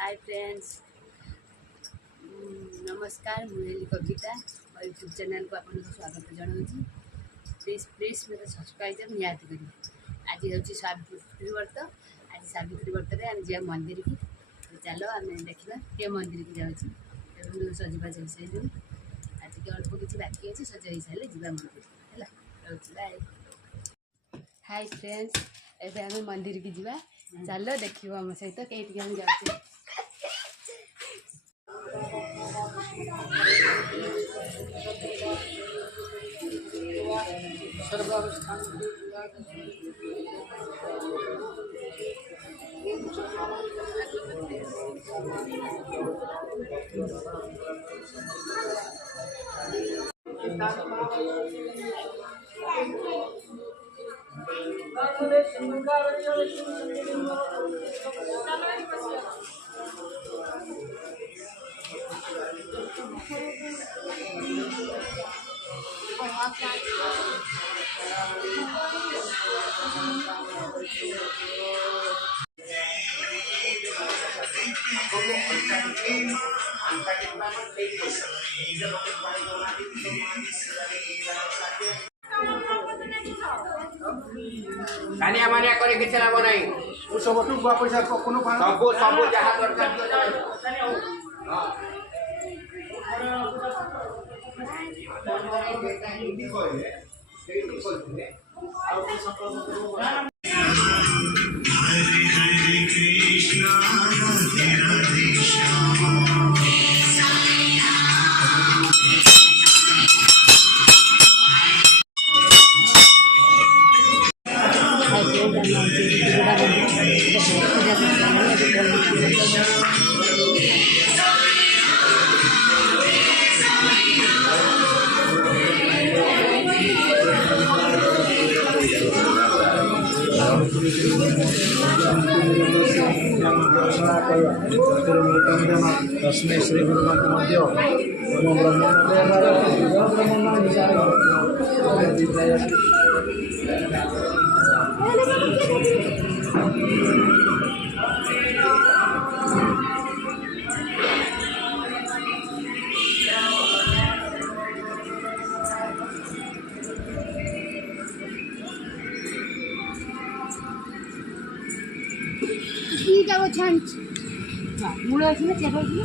Hi friends, नमस्कार। मुझे कविता और यूट्यूब चैनल को आपको स्वागत जनाऊँ। प्लीज प्लीज मेरे सब्सक्राइब निहाती करेंगे। आज हूँ सावित्री व्रत। आज सावित्री व्रत में आम जा मंदिर की चलो आम देखा के मंदिर की जाऊँ सजबाज हो सारे। आज के अल्प किसी बाकी अच्छे सज हो सारे जा मंदिर है। बाय। हाय फ्रेंड्स, एबे आम मंदिर की जा चलो देखो आम सहित कहीं हम जाऊँ। कानिया मानिया करे के चला बनाई सब तो बुआ पैसा कोनो सब सब जहां दरकार हां हरे हरे कृष्णा राधे राधे श्याम। तस्मै श्री गुरुमध्यो नमो ठीक है वो छान मुड़ा है ना चेहरा की